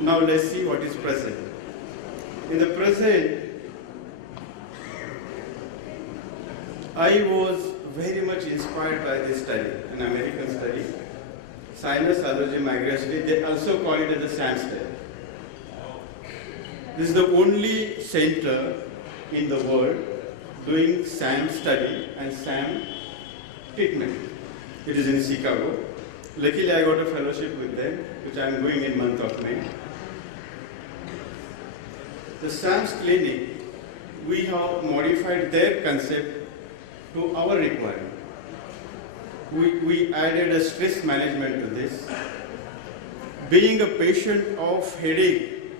Now let's see what is present. In the present, I was very much inspired by this study, an American study, sinus allergy migraine study. They also call it as the SAM study. This is the only center in the world doing SAM study and SAM treatment. It is in Chicago. Luckily, I got a fellowship with them, which I am going in month of May. The SAM's clinic, we have modified their concept to our requirement. We added a stress management to this. Being a patient of headache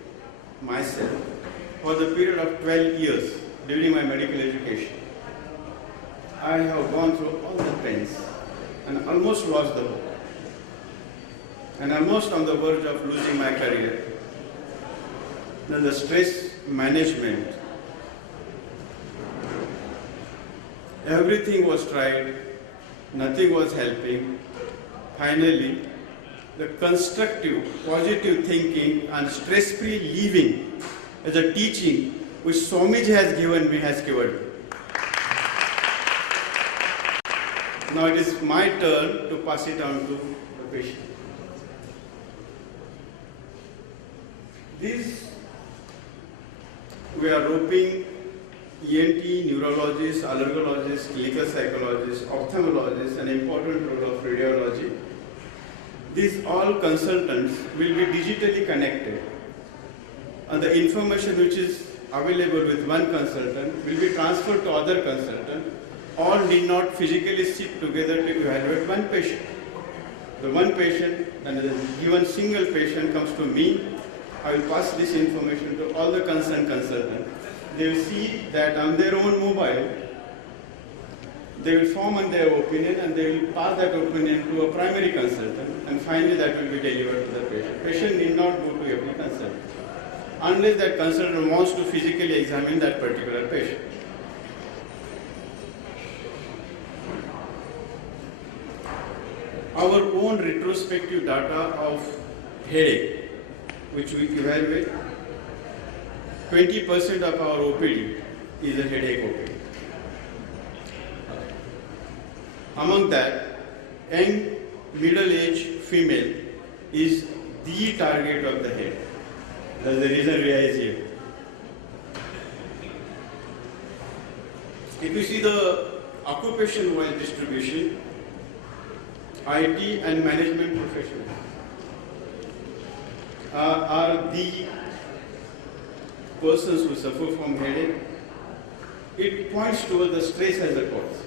myself for the period of 12 years during my medical education, I have gone through all the pains and almost lost the hope, and almost on the verge of losing my career. Then the stress management, everything was tried, nothing was helping. Finally, the constructive, positive thinking and stress-free living as a teaching which Swamiji has given me has cured me. Now it is my turn to pass it on to the patient. This, we are roping ENT, neurologists, allergologists, clinical psychologists, ophthalmologists, an important role of radiology. These all consultants will be digitally connected, and the information which is available with one consultant will be transferred to other consultant. All need not physically sit together to evaluate one patient. The one patient and the given single patient comes to me. I will pass this information to all the concerned consultants. They will see that on their own mobile, they will form on their opinion and they will pass that opinion to a primary consultant, and finally that will be delivered to the patient. Patient need not go to every consultant unless that consultant wants to physically examine that particular patient. Our own retrospective data of headache, which we evaluate, 20% of our OPD is a headache OPD. Among that, young middle-aged female is the target of the head. That's the reason Ria is here. If you see the occupation-wise distribution, IT and management professionals are the persons who suffer from headache. It points towards the stress as a cause.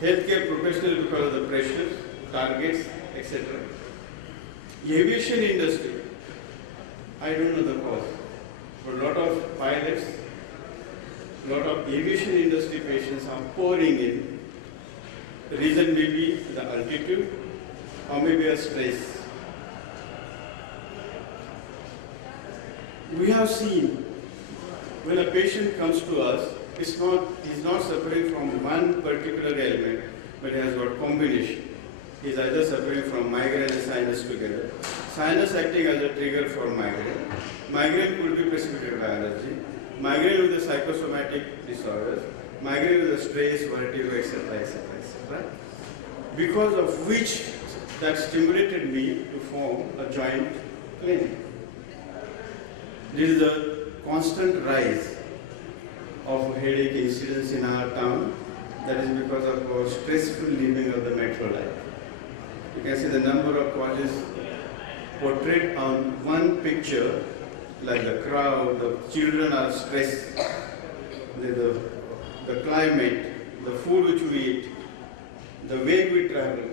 Healthcare professionals because of the pressures, targets, etc. Aviation industry, I don't know the cause, but a lot of pilots, a lot of aviation industry patients are pouring in. The reason may be the altitude or maybe a stress. We have seen when a patient comes to us, he's not suffering from one particular ailment, but he has got combination. He's either suffering from migraine and sinus together. Sinus acting as a trigger for migraine. Migraine could be precipitated by allergy. Migraine with the psychosomatic disorders. Migraine with the stress, vertigo, etc., etc., etc. Because of which that stimulated me to form a joint clinic. There is a constant rise of headache incidence in our town. That is because of our stressful living of the metro life. You can see the number of causes portrayed on one picture, like the crowd, the children are stressed, the climate, the food which we eat, the way we travel,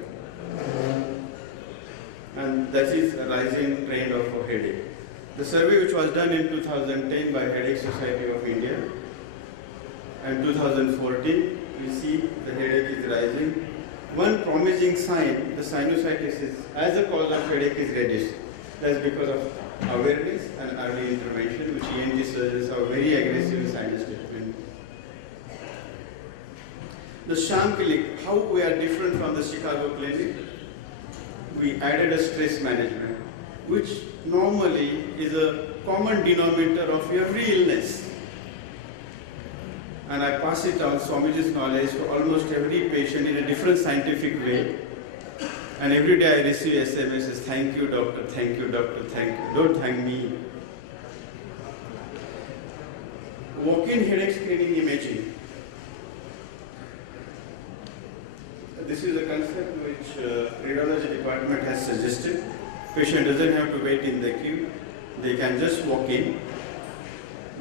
and that is a rising trend of a headache. The survey which was done in 2010 by Headache Society of India and 2014, we see the headache is rising. One promising sign, the sinusitis is, as a cause of headache is reduced. That's because of awareness and early intervention, which ENT surgeons are very aggressive in sinus treatment. The SAM clinic, how we are different from the Chicago clinic? We added a stress management. which normally is a common denominator of every illness. And I pass it on, Swamiji's knowledge, to almost every patient in a different scientific way. And every day I receive SMSs, thank you doctor, thank you doctor, thank you. Don't thank me. Walk-in headache screening imaging. This is a concept which radiology department has suggested. Patient doesn't have to wait in the queue. They can just walk in.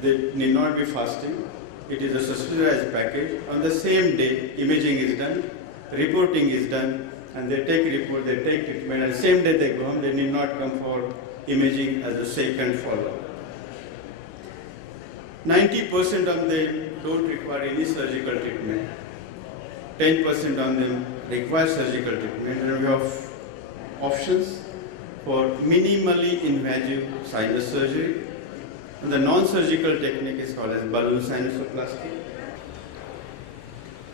They need not be fasting. It is a subsidized package. On the same day, imaging is done, reporting is done, and they take report, they take treatment, and same day they go home. They need not come for imaging as a second follow-up. 90% of them don't require any surgical treatment. 10% of them require surgical treatment, and we have options for minimally invasive sinus surgery. And the non-surgical technique is called as balloon sinusoplasty.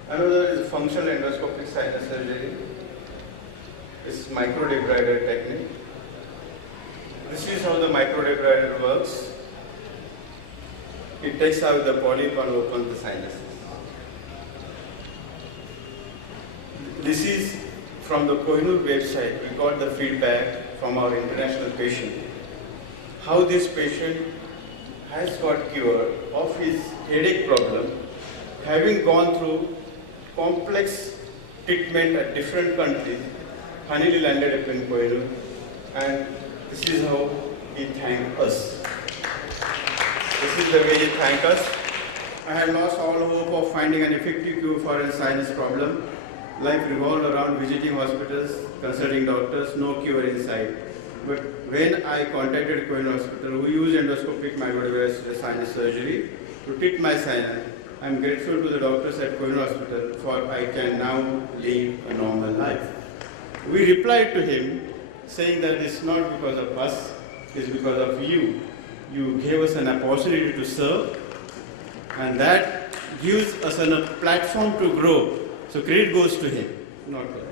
Another is functional endoscopic sinus surgery. It's microdebrider technique. This is how the microdebrider works. It takes out the polyp and opens the sinuses. This is from the Kohinoor website. We got the feedback from our international patient. How this patient has got cure of his headache problem, having gone through complex treatment at different countries, finally landed up in Kohinoor, and this is how he thanked us. This is the way he thanked us. I had lost all hope of finding an effective cure for a sinus problem. Life revolved around visiting hospitals, consulting doctors, no cure in sight. But when I contacted Kohinoor Hospital, who used endoscopic microdevice sinus surgery to treat my sinus, I am grateful to the doctors at Kohinoor Hospital for I can now live a normal life. We replied to him saying that it's not because of us, it's because of you. You gave us an opportunity to serve, and that gives us a platform to grow. So credit goes to him, not us.